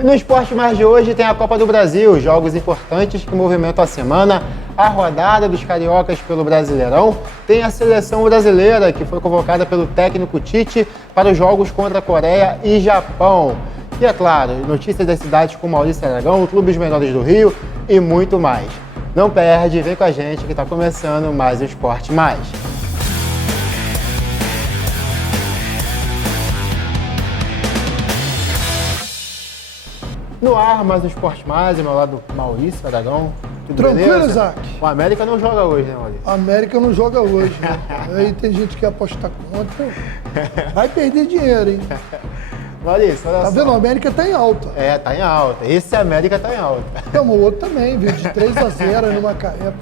E no Esporte Mais de hoje tem a Copa do Brasil, jogos importantes que movimentam a semana, a rodada dos cariocas pelo Brasileirão, tem a seleção brasileira que foi convocada pelo técnico Tite para os jogos contra a Coreia e Japão. E é claro, notícias das cidades como Maurício Aragão, clubes menores do Rio e muito mais. Não perde, vem com a gente que está começando mais o Esporte Mais. No ar, mais um Esporte Mais, ao meu lado Maurício Aragão. Tudo Tranquilo, beleza? Isaac? O América não joga hoje, né, Maurício? A América não joga hoje, né? Aí tem gente que quer apostar contra. Vai perder dinheiro, hein? Maurício, olha Tá só. vendo? A América tá em alta. É, tá em alta. Esse América tá em alta. Então, o outro também, veio de 3-0 no Macaé.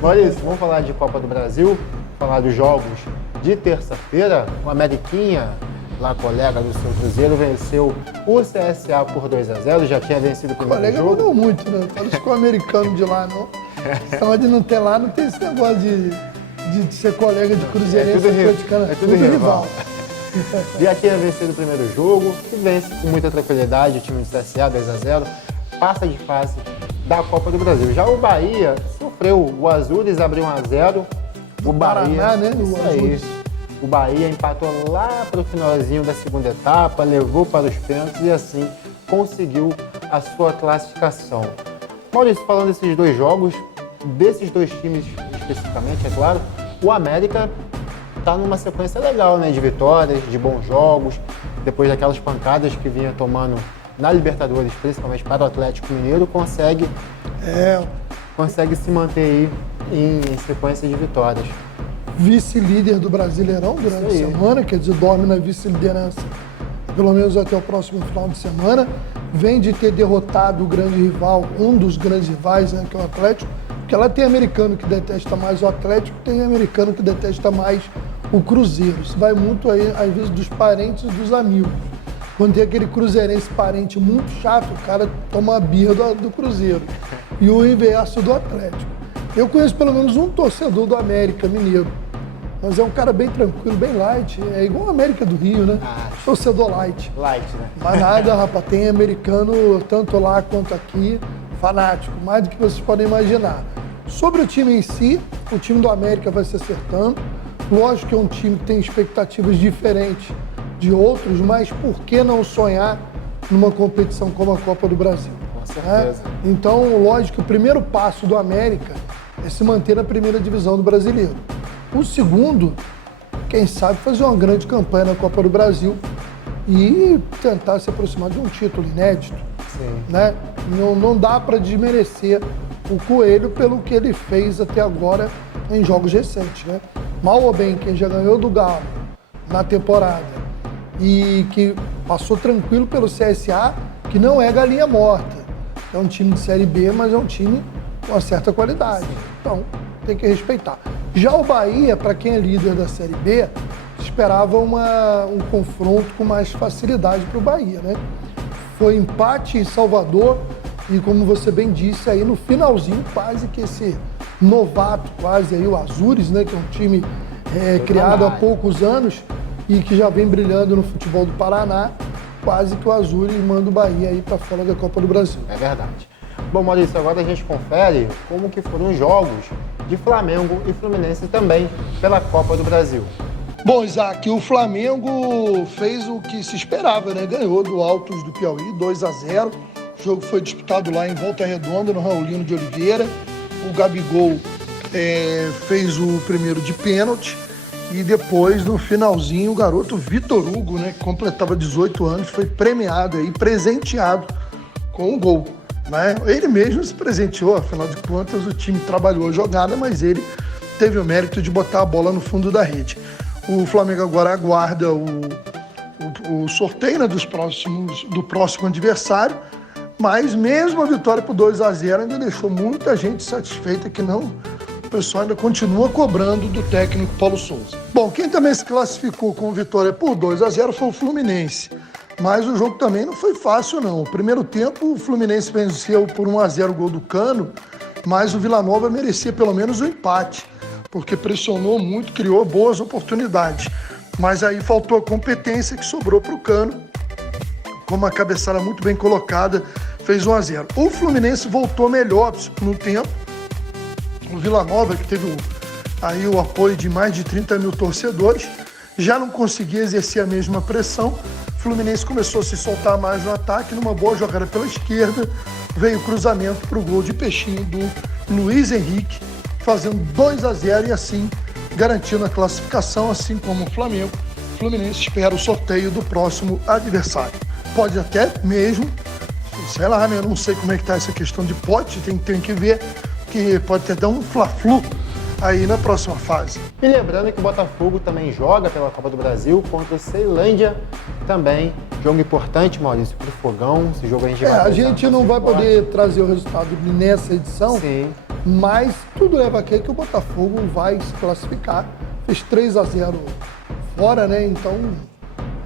Maurício, vamos falar de Copa do Brasil, falar dos jogos de terça-feira. O Ameriquinha, lá colega do seu Cruzeiro, venceu o CSA por 2-0, já tinha vencido o O primeiro colega jogo. mandou muito, né? Fala isso com o americano de lá, não. Só de não ter lá, não tem esse negócio de ser colega de cruzeirense atleticano. É tudo rival. Já tinha vencido o primeiro jogo, e vence com muita tranquilidade o time do CSA, 2-0, passa de fase da Copa do Brasil. Já o Bahia sofreu, o Azures abriu 1-0, o Paraná, né? Isso O aí. Azures. O Bahia empatou lá para o finalzinho da segunda etapa, levou para os pênaltis e assim conseguiu a sua classificação. Maurício, falando desses dois jogos, desses dois times especificamente, é claro, o América está numa sequência legal, né, de vitórias, de bons jogos, depois daquelas pancadas que vinha tomando na Libertadores, principalmente para o Atlético Mineiro, consegue se manter aí em sequência de vitórias. Vice-líder do Brasileirão durante a semana, quer dizer, dorme na vice-liderança pelo menos até o próximo final de semana. Vem de ter derrotado o grande rival, um dos grandes rivais, né, que é o Atlético, porque lá tem americano que detesta mais o Atlético, tem americano que detesta mais o Cruzeiro. Isso vai muito aí, às vezes, dos parentes e dos amigos. Quando tem aquele cruzeirense parente muito chato, o cara toma a birra do Cruzeiro. E o inverso do Atlético. Eu conheço pelo menos um torcedor do América Mineiro, mas é um cara bem tranquilo, bem light. É igual o América do Rio, né? Torcedor light. Light, né? Mas nada, rapaz, tem americano tanto lá quanto aqui, fanático, mais do que vocês podem imaginar. Sobre o time em si, o time do América vai se acertando. Lógico que é um time que tem expectativas diferentes de outros, mas por que não sonhar numa competição como a Copa do Brasil? Com certeza. Então, lógico que o primeiro passo do América é se manter na primeira divisão do Brasileiro. O segundo, quem sabe, fazer uma grande campanha na Copa do Brasil e tentar se aproximar de um título inédito. Sim. Né? Não dá para desmerecer o Coelho pelo que ele fez até agora em jogos recentes. Né? Mal ou bem, quem já ganhou do Galo na temporada e que passou tranquilo pelo CSA, que não é galinha morta. É um time de Série B, mas é um time com uma certa qualidade. Então, tem que respeitar. Já o Bahia, para quem é líder da Série B, esperava um confronto com mais facilidade para o Bahia, né? Foi empate em Salvador e, como você bem disse, aí no finalzinho, quase que esse novato, quase aí o Azures, né? Que é um time criado há poucos anos e que já vem brilhando no futebol do Paraná, quase que o Azures manda o Bahia aí para fora da Copa do Brasil. É verdade. Bom, Maurício, agora a gente confere como que foram os jogos de Flamengo e Fluminense também pela Copa do Brasil. Bom, Isaac, o Flamengo fez o que se esperava, né? Ganhou do Altos do Piauí, 2-0. O jogo foi disputado lá em Volta Redonda, no Raulino de Oliveira. O Gabigol fez o primeiro de pênalti. E depois, no finalzinho, o garoto Vitor Hugo, né, que completava 18 anos, foi premiado aí, presenteado com um gol. Né? Ele mesmo se presenteou, afinal de contas, o time trabalhou a jogada, mas ele teve o mérito de botar a bola no fundo da rede. O Flamengo agora aguarda o sorteio, né, do próximo adversário, mas mesmo a vitória por 2-0 ainda deixou muita gente satisfeita que não... O pessoal ainda continua cobrando do técnico Paulo Souza. Bom, quem também se classificou com vitória por 2-0 foi o Fluminense. Mas o jogo também não foi fácil, não. O primeiro tempo, o Fluminense venceu por 1-0 o gol do Cano, mas o Vila Nova merecia pelo menos o empate, porque pressionou muito, criou boas oportunidades. Mas aí faltou a competência que sobrou para o Cano. com uma cabeçada muito bem colocada, fez 1-0. O Fluminense voltou melhor no tempo. O Vila Nova, que teve aí o apoio de mais de 30 mil torcedores, já não conseguia exercer a mesma pressão. O Fluminense começou a se soltar mais no ataque, numa boa jogada pela esquerda, veio o cruzamento para o gol de peixinho do Luiz Henrique, fazendo 2-0 e assim garantindo a classificação, assim como o Flamengo. O Fluminense espera o sorteio do próximo adversário. Pode até mesmo, sei lá, né? Eu não sei como é que tá essa questão de pote, tem que ver, que pode até dar um fla-flu aí na próxima fase. E lembrando que o Botafogo também joga pela Copa do Brasil contra o Ceilândia, também jogo importante, Maurício, pro Fogão. Esse jogo a gente vai a gente não vai poder trazer o resultado nessa edição, sim, mas tudo leva a crer que o Botafogo vai se classificar. Fez 3-0 fora, né? Então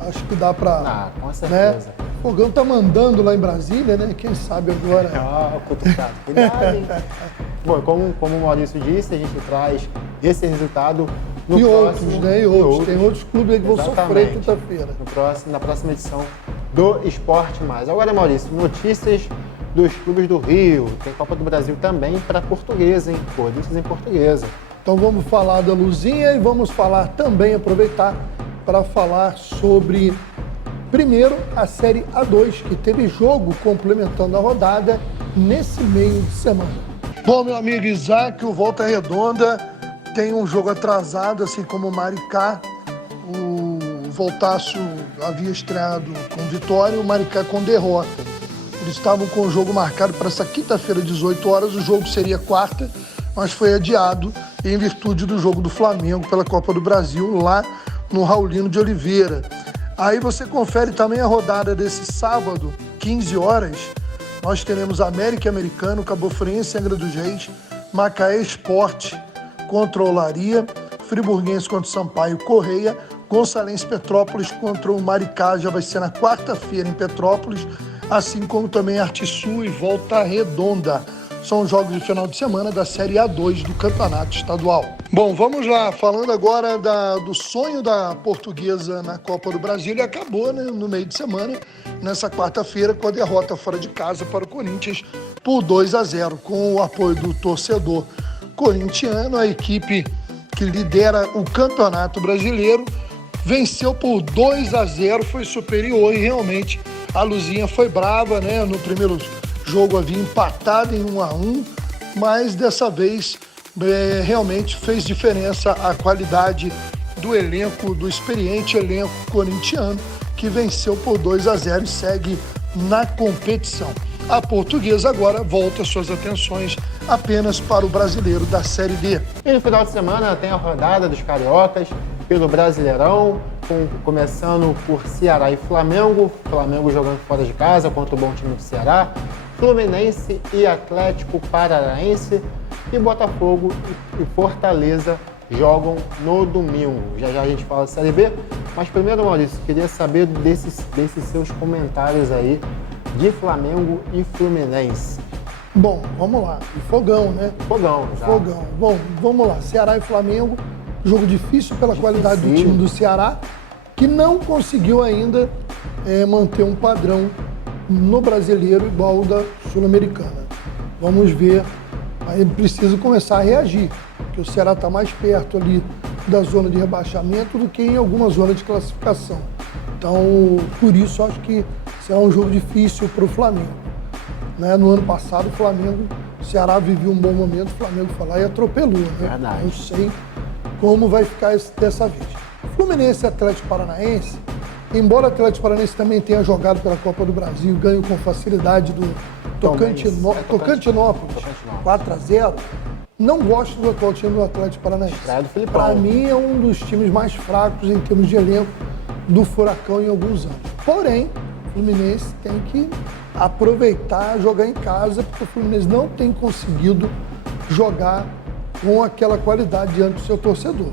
acho que dá pra... com certeza. Né? O Fogão tá mandando lá em Brasília, né? Quem sabe agora... Cutucado. Cuidado, hein? Bom, como o Maurício disse, a gente traz esse resultado no próximo... outros, né? E outros. Tem outros clubes aí que vão sofrer quinta-feira. Na próxima edição do Esporte Mais. Agora, Maurício, notícias dos clubes do Rio. Tem Copa do Brasil também para Portuguesa, hein? Corinthians em Portuguesa. Então vamos falar da Luzinha e vamos falar também, aproveitar para falar sobre... Primeiro, a Série A2, que teve jogo complementando a rodada nesse meio de semana. Bom, meu amigo Isaac, o Volta Redonda tem um jogo atrasado, assim como o Maricá. O Voltaço havia estreado com vitória e o Maricá com derrota. Eles estavam com o jogo marcado para essa quinta-feira, 18 horas. O jogo seria quarta, mas foi adiado em virtude do jogo do Flamengo pela Copa do Brasil, lá no Raulino de Oliveira. Aí você confere também a rodada desse sábado, 15 horas. Nós teremos América e Americano, Cabo Friense, Angra dos Reis, Macaé Esporte contra o Olaria, Friburguense contra o Sampaio Correia, Gonçalense Petrópolis contra o Maricá, já vai ser na quarta-feira em Petrópolis, assim como também Artisul e Volta Redonda. São jogos de final de semana da Série A2 do Campeonato Estadual. Bom, vamos lá, falando agora do sonho da Portuguesa na Copa do Brasil. Ele acabou, né, no meio de semana, nessa quarta-feira, com a derrota fora de casa para o Corinthians por 2-0. Com o apoio do torcedor corintiano, a equipe que lidera o Campeonato Brasileiro venceu por 2-0, foi superior e realmente a Luzinha foi brava, né, no primeiro jogo havia empatado em 1-1, mas dessa vez realmente fez diferença a qualidade do elenco, do experiente elenco corintiano, que venceu por 2-0 e segue na competição. A Portuguesa agora volta suas atenções apenas para o brasileiro da Série D. E no final de semana tem a rodada dos cariocas pelo Brasileirão, começando por Ceará e Flamengo. Flamengo jogando fora de casa contra o bom time do Ceará. Fluminense e Atlético Paranaense, e Botafogo e Fortaleza jogam no domingo. Já já a gente fala de Série B, mas primeiro, Maurício, queria saber desses seus comentários aí de Flamengo e Fluminense. Bom, vamos lá. Fogão, né? Fogão, já. Fogão. Bom, vamos lá. Ceará e Flamengo, jogo difícil pela qualidade do time do Ceará, que não conseguiu ainda manter um padrão no brasileiro igual ao da Sul-Americana. Vamos ver, aí precisa começar a reagir, porque o Ceará está mais perto ali da zona de rebaixamento do que em alguma zona de classificação. Então, por isso, acho que será um jogo difícil para o Flamengo. Né? No ano passado, o Ceará vivia um bom momento, o Flamengo foi lá e atropelou. Né? Verdade. Não sei como vai ficar dessa vez. Fluminense e Atlético Paranaense, embora o Atlético Paranaense também tenha jogado pela Copa do Brasil, ganho com facilidade do Tocantinópolis, 4-0, não gosto do atual time do Atlético Paranaense. Para mim é um dos times mais fracos em termos de elenco do Furacão em alguns anos. Porém, o Fluminense tem que aproveitar, jogar em casa, porque o Fluminense não tem conseguido jogar com aquela qualidade diante do seu torcedor.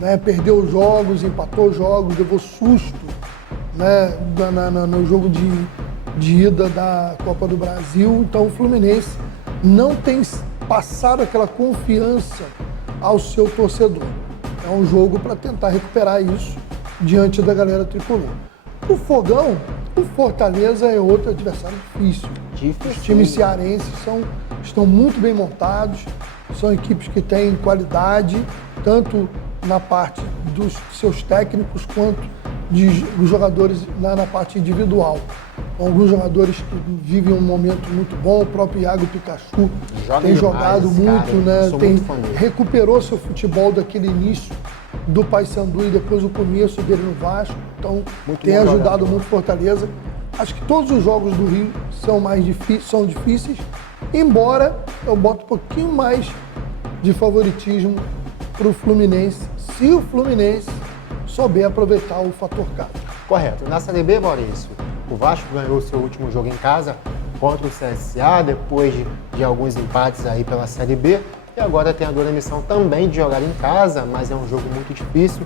Né? Perdeu jogos, empatou jogos, levou susto, né? No jogo de ida da Copa do Brasil. Então o Fluminense não tem passado aquela confiança ao seu torcedor. É um jogo para tentar recuperar isso diante da galera tricolor. O Fogão, O Fortaleza é outro adversário difícil. Os times cearenses estão muito bem montados, são equipes que têm qualidade, tanto na parte dos seus técnicos quanto dos jogadores na parte individual. Alguns jogadores que vivem um momento muito bom, o próprio Iago Pikachu tem jogado muito, né? Recuperou seu futebol daquele início do Paysandu e depois o começo dele no Vasco, então tem ajudado muito Fortaleza. Acho que todos os jogos do Rio são difíceis, embora eu boto um pouquinho mais de favoritismo para o Fluminense, se o Fluminense souber aproveitar o fator casa. Correto. Na Série B, Maurício, o Vasco ganhou seu último jogo em casa contra o CSA, depois de alguns empates aí pela Série B, e agora tem a dura missão também de jogar em casa, mas é um jogo muito difícil,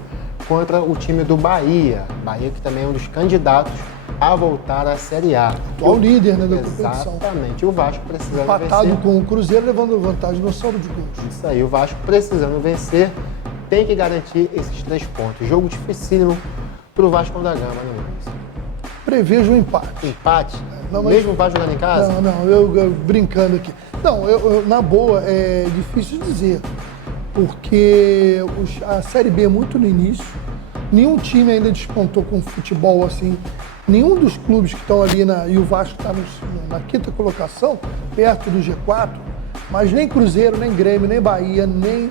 contra o time do Bahia. Bahia que também é um dos candidatos a voltar à Série A. Atual líder, né, da competição. Exatamente. O Vasco precisando empatado vencer. Com o Cruzeiro, levando vantagem no saldo de gols. Isso aí, o Vasco precisando vencer, tem que garantir esses 3 pontos. Jogo dificílimo para o Vasco da Gama, né, Maurício? Prevejo um empate. Empate? Não, mas... Mesmo vai jogando em casa? Não, eu brincando aqui. Não, na boa, é difícil dizer, porque a Série B é muito no início, nenhum time ainda despontou com futebol assim, nenhum dos clubes que estão ali, e o Vasco está na 5ª colocação, perto do G4, mas nem Cruzeiro, nem Grêmio, nem Bahia, nem...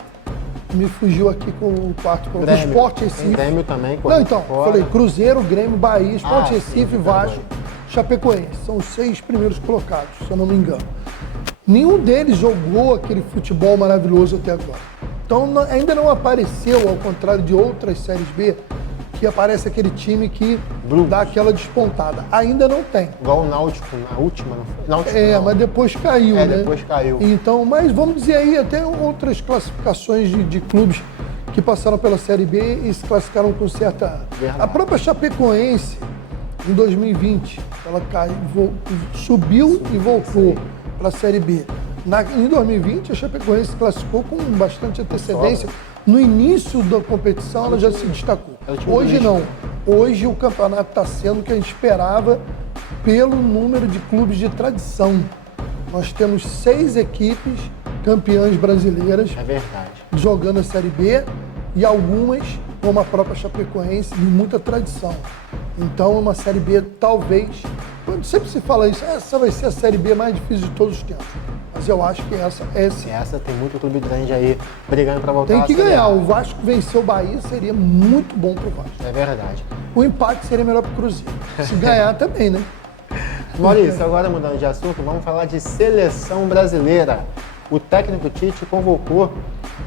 Me fugiu aqui com o 4º colocado. Sport Recife. Grêmio também. Não, então, falei Cruzeiro, Grêmio, Bahia, Sport Recife, sim, Vasco, Chapecoense. São os 6 primeiros colocados, se eu não me engano. Nenhum deles jogou aquele futebol maravilhoso até agora. Então ainda não apareceu, ao contrário de outras séries B, que aparece aquele time que dá aquela despontada. Ainda não tem. Igual o Náutico na última, não foi? Náutico, não. Mas depois caiu, né? Depois caiu. Então, mas vamos dizer aí, até outras classificações de clubes que passaram pela Série B e se classificaram com certa... Verdade. A própria Chapecoense, em 2020, ela subiu e voltou para a Série B. Em 2020, a Chapecoense se classificou com bastante antecedência. No início da competição, ela já se destacou. Hoje não. Hoje o campeonato está sendo o que a gente esperava pelo número de clubes de tradição. Nós temos 6 equipes campeãs brasileiras jogando a Série B e algumas, como a própria Chapecoense, de muita tradição. Então, uma Série B, talvez, sempre se fala isso, essa vai ser a Série B mais difícil de todos os tempos. Mas eu acho que essa é sim. Essa tem muito clube grande aí brigando para voltar. Tem que ganhar. O Vasco vencer o Bahia seria muito bom pro Vasco. É verdade. O empate seria melhor pro Cruzeiro. Se ganhar também, né? Maurício, agora mudando de assunto, vamos falar de seleção brasileira. O técnico Tite convocou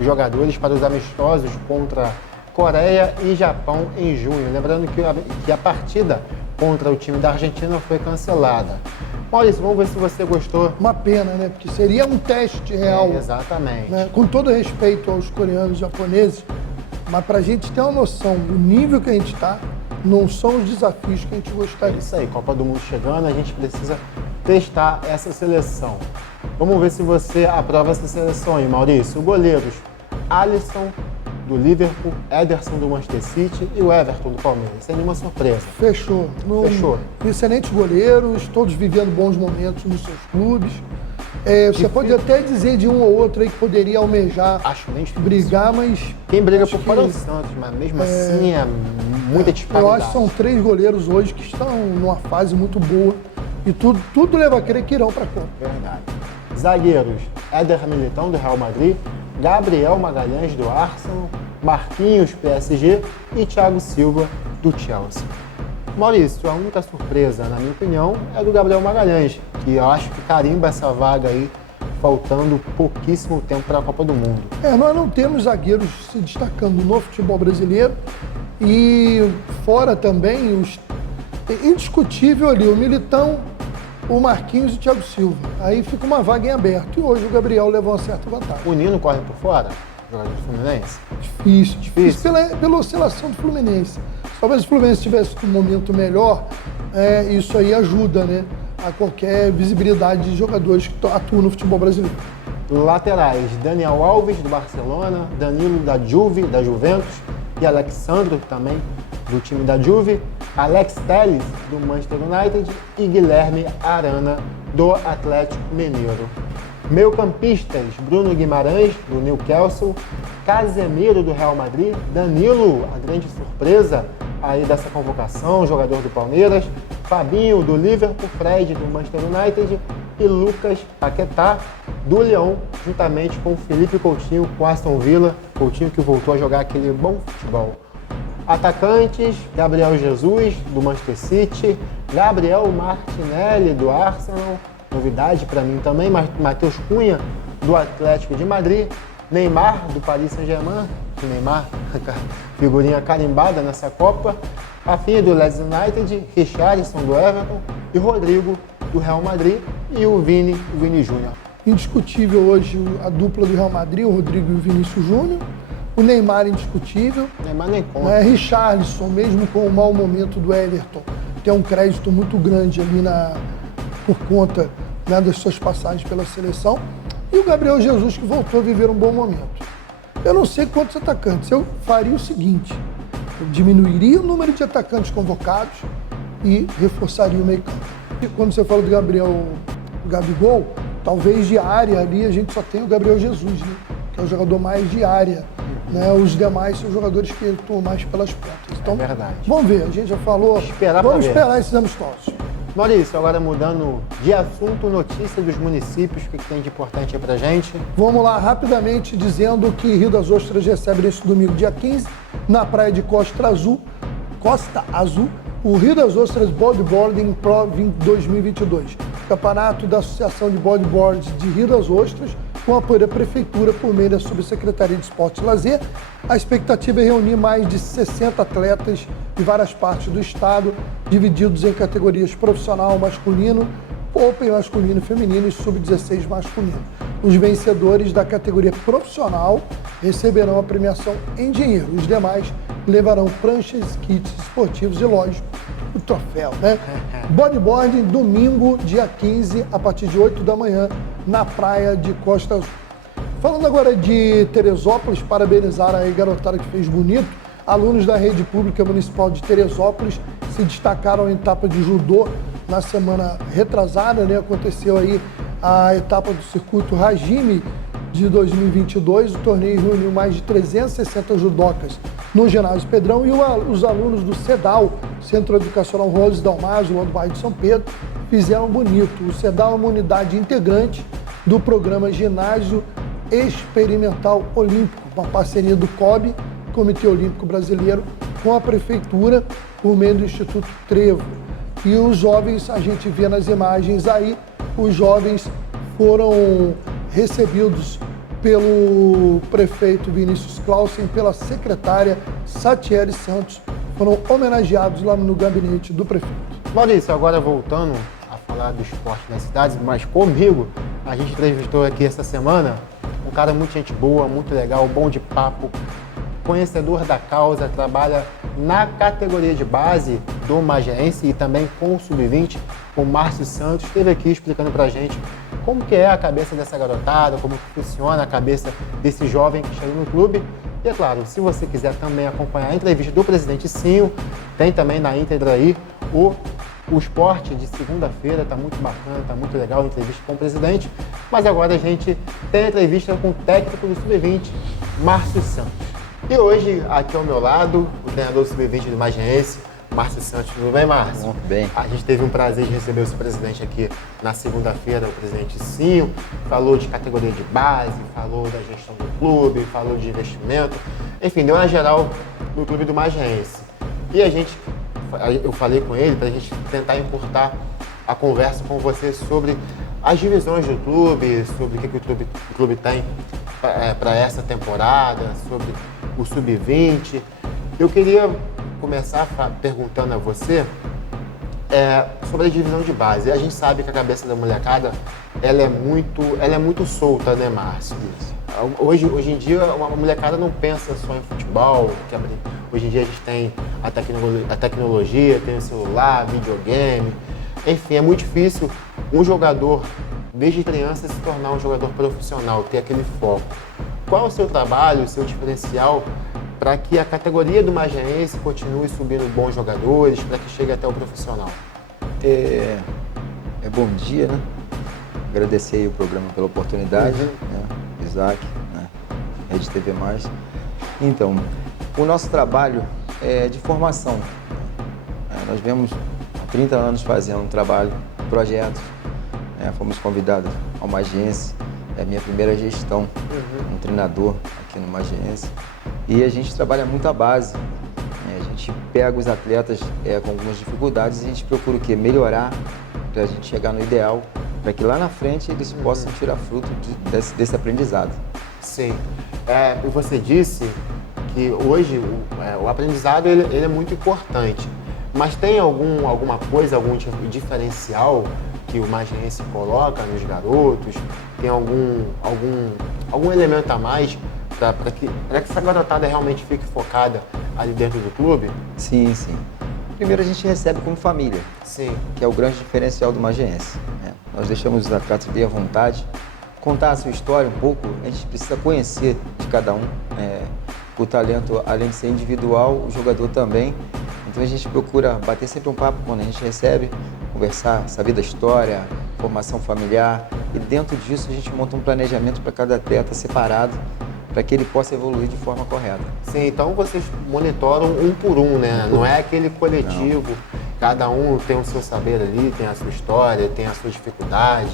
os jogadores para os amistosos contra Coreia e Japão em junho. Lembrando que a partida contra o time da Argentina foi cancelada. Maurício, vamos ver se você gostou. Uma pena, né? Porque seria um teste real. Exatamente. Né? Com todo respeito aos coreanos e japoneses, mas para a gente ter uma noção do nível que a gente está, não são os desafios que a gente gostaria. É isso aí, Copa do Mundo chegando, a gente precisa testar essa seleção. Vamos ver se você aprova essa seleção aí, Maurício. Goleiros: Alisson, do Liverpool, Ederson, do Manchester City e o Everton, do Palmeiras. Sem nenhuma surpresa. Fechou. Fechou. Excelentes goleiros, todos vivendo bons momentos nos seus clubes. Você pode até dizer de um ou outro aí que poderia almejar, brigar, mas... Quem briga por fora é o Santos, mas mesmo assim é muita disparidade. Eu acho que são 3 goleiros hoje que estão numa fase muito boa e tudo leva a crer que irão para a Copa. Verdade. Zagueiros: Éder Militão, do Real Madrid, Gabriel Magalhães, do Arsenal, Marquinhos, PSG e Thiago Silva, do Chelsea. Maurício, a única surpresa, na minha opinião, é do Gabriel Magalhães, que eu acho que carimba essa vaga aí, faltando pouquíssimo tempo para a Copa do Mundo. Nós não temos zagueiros se destacando no futebol brasileiro e fora também indiscutível ali, o Militão, o Marquinhos e o Thiago Silva. Aí fica uma vaga em aberto. E hoje o Gabriel levou uma certa vantagem. O Nino corre por fora, jogador do Fluminense? Difícil pela oscilação do Fluminense. Talvez se o Fluminense tivesse um momento melhor, isso aí ajuda, né, a qualquer visibilidade de jogadores que atuam no futebol brasileiro. Laterais: Daniel Alves, do Barcelona, Danilo, da Juve, da Juventus, e Alexandro, também, do time da Juve. Alex Telles, do Manchester United, e Guilherme Arana, do Atlético Mineiro. Meio-campistas, Bruno Guimarães, do Newcastle, Casemiro, do Real Madrid, Danilo, a grande surpresa aí dessa convocação, jogador do Palmeiras, Fabinho, do Liverpool, Fred, do Manchester United e Lucas Paquetá, do Lyon, juntamente com Felipe Coutinho, com Aston Villa, Coutinho que voltou a jogar aquele bom futebol. Atacantes, Gabriel Jesus, do Manchester City, Gabriel Martinelli, do Arsenal, novidade para mim também, Matheus Cunha, do Atlético de Madrid, Neymar, do Paris Saint-Germain, que Neymar, figurinha carimbada nessa Copa, Rafinha, do Leeds United, Richarlison, do Everton, e Rodrigo, do Real Madrid, e o Vini Júnior. Indiscutível hoje a dupla do Real Madrid, o Rodrigo e o Vinícius Júnior. O Neymar indiscutível. Neymar nem conta. Richarlison, mesmo com o mau momento do Everton, tem um crédito muito grande ali por conta das suas passagens pela seleção. E o Gabriel Jesus, que voltou a viver um bom momento. Eu não sei quantos atacantes. Eu faria o seguinte: eu diminuiria o número de atacantes convocados e reforçaria o meio-campo. E quando você fala do Gabigol, talvez de área ali a gente só tem o Gabriel Jesus, né? Que é o jogador mais de área. Né? Os demais são jogadores que atuam mais pelas pontas. Então, é verdade. Vamos ver, a gente já falou. Vamos esperar esses amistosos. Maurício, agora mudando de assunto, notícia dos municípios, o que tem de importante aí pra gente? Vamos lá, rapidamente, dizendo que Rio das Ostras recebe neste domingo, dia 15, na praia de Costa Azul, o Rio das Ostras Bodyboarding Pro 2022. Campeonato da Associação de Bodyboard de Rio das Ostras, com apoio da Prefeitura por meio da Subsecretaria de Esporte e Lazer. A expectativa é reunir mais de 60 atletas de várias partes do estado, divididos em categorias profissional masculino, open masculino e feminino e sub-16 masculino. Os vencedores da categoria profissional receberão a premiação em dinheiro. Os demais levarão pranchas, kits esportivos e, lógico, o troféu, né? Bodyboarding, domingo, dia 15, a partir de 8 da manhã, na praia de Costa Azul. Falando agora de Teresópolis, parabenizar a garotada que fez bonito. Alunos da Rede Pública Municipal de Teresópolis se destacaram em etapa de judô na semana retrasada, né? Aconteceu aí a etapa do circuito Hajime de 2022. O torneio reuniu mais de 360 judocas no ginásio Pedrão e os alunos do CEDAL, Centro Educacional Rose Dalmaso, lá do bairro de São Pedro, fizeram bonito. O CEDAL é uma unidade integrante do programa Ginásio Experimental Olímpico, uma parceria do COB, Comitê Olímpico Brasileiro, com a Prefeitura, por meio do Instituto Trevo. E os jovens, a gente vê nas imagens aí, os jovens foram recebidos pelo prefeito Vinícius Clausen, pela secretária Satiele Santos, foram homenageados lá no gabinete do prefeito. Maurício, agora voltando a falar do esporte nas cidades, mas comigo, a gente entrevistou aqui essa semana um cara muito gente boa, muito legal, bom de papo, conhecedor da causa, trabalha na categoria de base do Mageense e também com o Sub-20, o Márcio Santos, esteve aqui explicando pra gente como que é a cabeça dessa garotada, como que funciona a cabeça desse jovem que chega no clube. E é claro, se você quiser também acompanhar a entrevista do presidente Sinho, tem também na íntegra aí o esporte de segunda-feira, está muito bacana, está muito legal a entrevista com o presidente. Mas agora a gente tem a entrevista com o técnico do Sub-20, Márcio Santos. E hoje, aqui ao meu lado, o treinador Sub-20 do Mageense, Márcio Santos. Tudo bem, Márcio? Muito bem. A gente teve um prazer de receber o seu presidente aqui na segunda-feira, o presidente Sinho, falou de categoria de base, falou da gestão do clube, falou de investimento, enfim, deu uma geral no clube do Mageense. E eu falei com ele para a gente tentar encurtar a conversa com você sobre as divisões do clube, sobre o que o clube tem para essa temporada, sobre o Sub-20. Eu queria começar perguntando a você sobre a divisão de base. A gente sabe que a cabeça da molecada ela é muito solta, né, Márcio? Hoje em dia, a molecada não pensa só em futebol. Hoje em dia a gente tem a tecnologia, tem o celular, videogame. Enfim, é muito difícil um jogador, desde criança, se tornar um jogador profissional, ter aquele foco. Qual é o seu trabalho, o seu diferencial para que a categoria do Magense continue subindo bons jogadores, para que chegue até o profissional? Bom dia, né? Agradecer aí o programa pela oportunidade, né? Isaac, né? Rede TV+. Então, o nosso trabalho é de formação. Nós vemos há 30 anos fazendo um trabalho, projetos, né? Fomos convidados ao Magense, é a minha primeira gestão, um treinador aqui no Magense. E a gente trabalha muito a base, né? A gente pega os atletas com algumas dificuldades e a gente procura o quê? Melhorar para a gente chegar no ideal, para que lá na frente eles possam tirar fruto desse aprendizado. Sim. Você disse que hoje o aprendizado ele é muito importante, mas tem alguma coisa, algum diferencial que o Magense coloca nos garotos? Tem algum elemento a mais para que essa garotada realmente fique focada ali dentro do clube? Sim, sim. Primeiro a gente recebe como família, Sim. que é o grande diferencial do Magense, né? Nós deixamos os atletas bem à vontade, contar a sua história um pouco, a gente precisa conhecer de cada um. O talento, além de ser individual, o jogador também. Então a gente procura bater sempre um papo quando a gente recebe, conversar, saber da história, formação familiar, e dentro disso a gente monta um planejamento para cada atleta separado, para que ele possa evoluir de forma correta. Sim, então vocês monitoram um por um, né? Não é aquele coletivo, cada um tem o seu saber ali, tem a sua história, tem a sua dificuldade.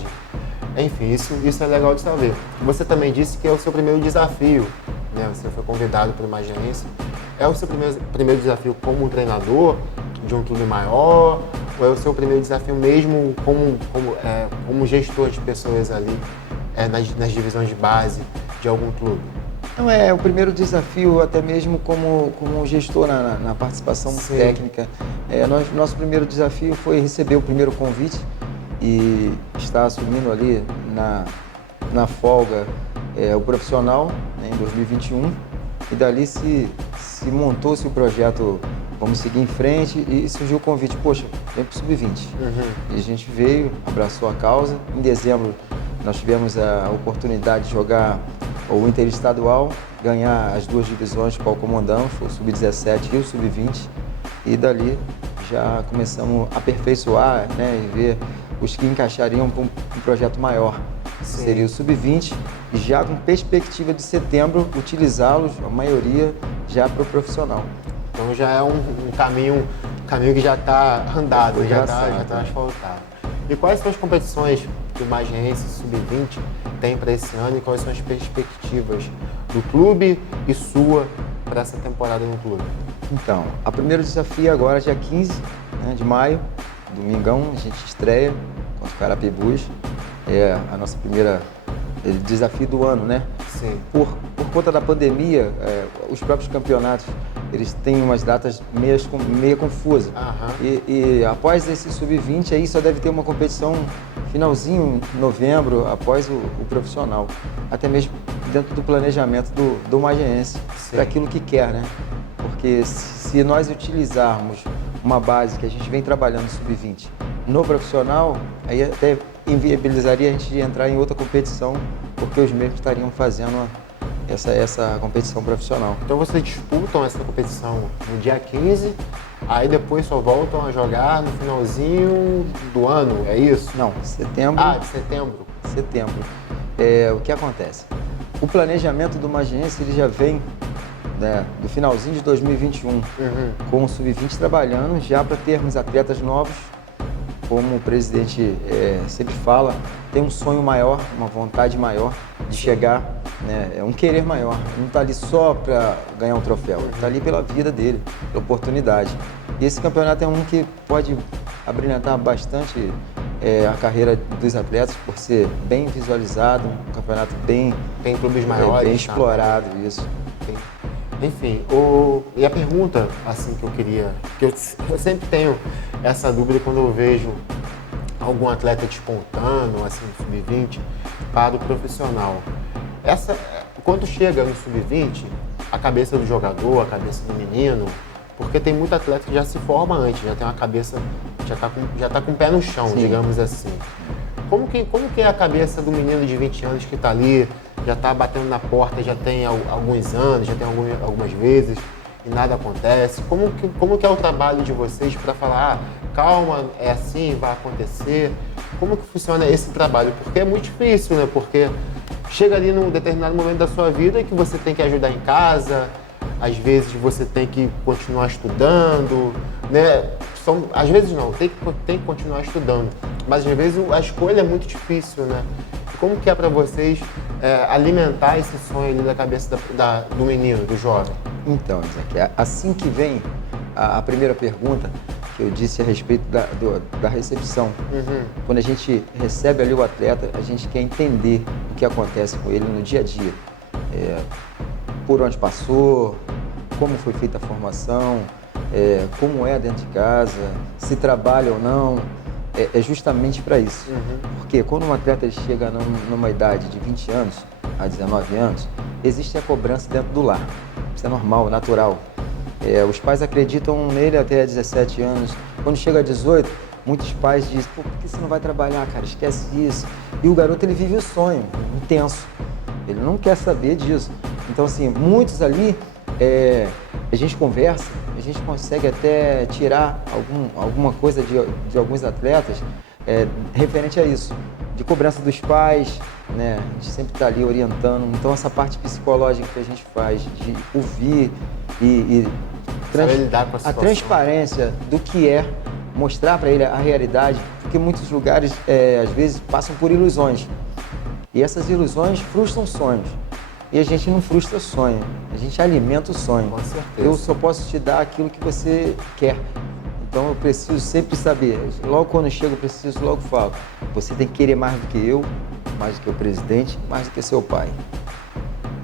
Enfim, isso é legal de saber. Você também disse que é o seu primeiro desafio, né? Você foi convidado pelo Magense. É o seu primeiro desafio como treinador de um clube maior, ou é o seu primeiro desafio mesmo como gestor de pessoas ali nas divisões de base de algum clube? Então o primeiro desafio, até mesmo como gestor na participação técnica. Nosso primeiro desafio foi receber o primeiro convite e estar assumindo ali na folga o profissional, né, em 2021, e dali se montou-se o projeto, vamos seguir em frente, e surgiu o convite, poxa, vem para o Sub-20. E a gente veio, abraçou a causa. Em dezembro nós tivemos a oportunidade de jogar o interestadual, ganhar as duas divisões qual comandamos, o Sub-17 e o Sub-20, e dali já começamos a aperfeiçoar, né, e ver os que encaixariam para um projeto maior. Sim. Seria o Sub-20, e já com perspectiva de setembro utilizá-los, a maioria, já para o profissional. Então já é um caminho que já está andado, já está asfaltado. E quais são as competições que o Magense Sub-20 tem para esse ano e quais são as perspectivas do clube e sua para essa temporada no clube? Então, o primeiro desafio agora, dia 15, né, de maio, domingão, a gente estreia contra o Carapebus. É a nossa primeira desafio do ano, né? Sim. Por conta da pandemia, os próprios campeonatos, eles têm umas datas meio confusas. E após esse Sub-20, aí só deve ter uma competição finalzinho de novembro, após o profissional. Até mesmo dentro do planejamento do Magense, para aquilo que quer, né? Porque se nós utilizarmos uma base que a gente vem trabalhando no Sub-20 no profissional, aí até inviabilizaria a gente de entrar em outra competição, porque os mesmos estariam fazendo essa competição profissional. Então vocês disputam essa competição no dia 15, aí depois só voltam a jogar no finalzinho do ano, é isso? Não, setembro. De setembro. Setembro. O que acontece? O planejamento do Magense, ele já vem, né, do finalzinho de 2021, com o Sub-20 trabalhando já para termos atletas novos. Como o presidente sempre fala, tem um sonho maior, uma vontade maior de chegar, né, um querer maior. Não está ali só para ganhar um troféu, está ali pela vida dele, pela oportunidade. E esse campeonato é um que pode abrilhantar bastante a carreira dos atletas, por ser bem visualizado, um campeonato bem... Tem clubes maiores. Bem explorado, isso. Enfim, e a pergunta assim que eu queria, que eu sempre tenho essa dúvida quando eu vejo algum atleta despontando, assim, no Sub-20 para o profissional. Quando chega no Sub-20, a cabeça do jogador, a cabeça do menino, porque tem muito atleta que já se forma antes, já tem uma cabeça, já tá com o pé no chão, digamos assim. Como que é a cabeça do menino de 20 anos que está ali já está batendo na porta, já tem alguns anos, já tem algumas vezes e nada acontece. Como que é o trabalho de vocês para falar, calma, é assim, vai acontecer? Como que funciona esse trabalho? Porque é muito difícil, né? Porque chega ali num determinado momento da sua vida que você tem que ajudar em casa, às vezes você tem que continuar estudando, né? Às vezes não, tem que continuar estudando, mas às vezes a escolha é muito difícil, né? Como que é para vocês alimentar esse sonho ali da cabeça do menino, do jovem? Então, Isaac, assim que vem a primeira pergunta que eu disse a respeito da recepção. Quando a gente recebe ali o atleta, a gente quer entender o que acontece com ele no dia a dia. Por onde passou, como foi feita a formação, como é dentro de casa, se trabalha ou não. É justamente para isso. Porque quando um atleta ele chega numa idade de 20 anos a 19 anos, existe a cobrança dentro do lar. Isso é normal, natural. Os pais acreditam nele até 17 anos. Quando chega a 18, muitos pais dizem, por que você não vai trabalhar, cara? Esquece isso. E o garoto, ele vive o sonho intenso. Ele não quer saber disso. Então, assim, muitos ali, a gente conversa, a gente consegue até tirar alguma coisa de alguns atletas referente a isso. De cobrança dos pais, né? A gente sempre está ali orientando. Então, essa parte psicológica que a gente faz, de ouvir e a transparência do que mostrar para ele a realidade, porque muitos lugares, às vezes, passam por ilusões. E essas ilusões frustram sonhos. E a gente não frustra sonho, a gente alimenta o sonho. Com certeza. Eu só posso te dar aquilo que você quer. Então eu preciso sempre saber, logo quando eu chego eu preciso, logo falo, você tem que querer mais do que eu, mais do que o presidente, mais do que seu pai.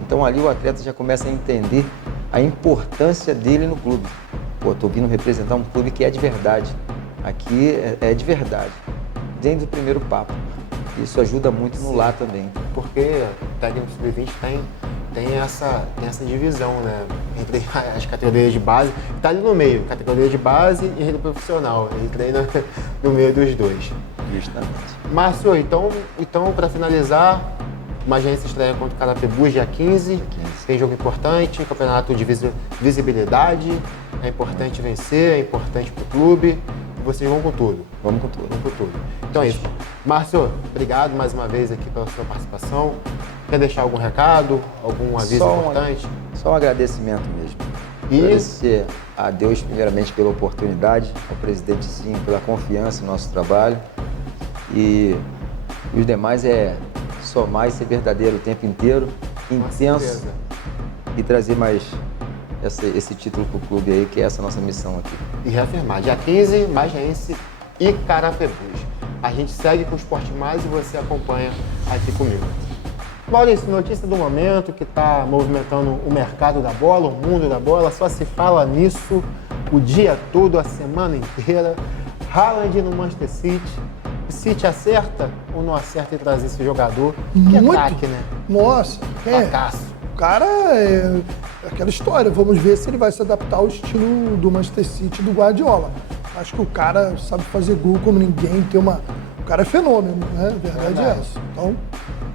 Então ali o atleta já começa a entender a importância dele no clube. Pô, tô vindo representar um clube que é de verdade. Aqui é de verdade, desde o primeiro papo. Isso ajuda muito no lar também. Porque o técnico sub-20 tem essa divisão, né? Entre as categorias de base, está ali no meio, categoria de base e rede profissional. Ele treina no meio dos dois. Justamente. Márcio, então para finalizar, uma agência estreia contra o Carapebus dia 15. Tem jogo importante, campeonato de visibilidade. É importante vencer, é importante para o clube. Vocês vão com tudo. Vamos com tudo. Vamos com tudo. Então é isso. Márcio, obrigado mais uma vez aqui pela sua participação. Quer deixar algum recado, algum aviso importante? Só um agradecimento mesmo. Agradecer a Deus, primeiramente, pela oportunidade, ao presidente Zinho, pela confiança no nosso trabalho. E os demais somar e ser verdadeiro o tempo inteiro, intenso, e trazer mais esse título para o clube aí, que é essa nossa missão aqui. E reafirmar, dia 15, Magense e Carapebus. A gente segue com o Esporte Mais e você acompanha aqui comigo. Maurício, notícia do momento que está movimentando o mercado da bola, o mundo da bola, só se fala nisso o dia todo, a semana inteira. Haaland no Manchester City. O City acerta ou não acerta em trazer esse jogador? Que ataque, né? Nossa, fracasso. O cara é aquela história, vamos ver se ele vai se adaptar ao estilo do Manchester City do Guardiola. Acho que o cara sabe fazer gol como ninguém, o cara é fenômeno, né? A verdade é essa. Então,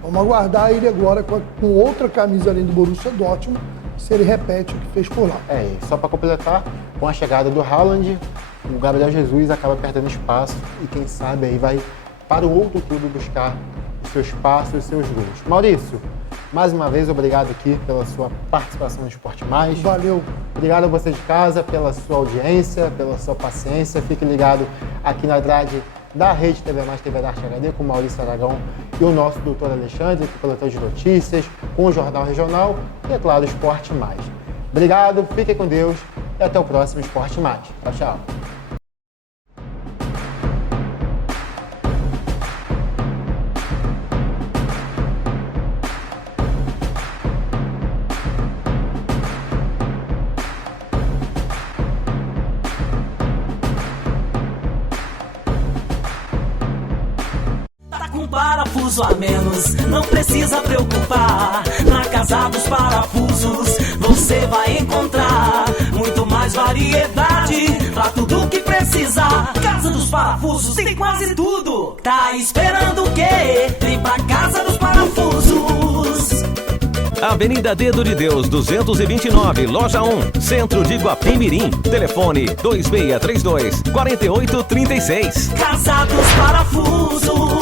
vamos aguardar ele agora com outra camisa além do Borussia Dortmund, se ele repete o que fez por lá. E só para completar, com a chegada do Haaland, o Gabriel Jesus acaba perdendo espaço e quem sabe aí vai para o outro clube buscar o seu espaço e os seus gols. Maurício, mais uma vez, obrigado aqui pela sua participação no Esporte Mais. Valeu. Obrigado a você de casa pela sua audiência, pela sua paciência. Fique ligado aqui na grade da Rede TV Mais TV da Arte HD com o Maurício Aragão e o nosso doutor Alexandre, que é coletor de notícias, com o Jornal Regional e, é claro, o Esporte Mais. Obrigado, fiquem com Deus e até o próximo Esporte Mais. Tchau, tchau. Parafuso a menos, não precisa preocupar. Na Casa dos Parafusos você vai encontrar muito mais variedade pra tudo que precisar. Casa dos Parafusos tem quase tudo. Tá esperando o quê? Vem pra Casa dos Parafusos. Avenida Dedo de Deus, 229, Loja 1, Centro de Guapimirim. Telefone 2632-4836. Casados Parafusos.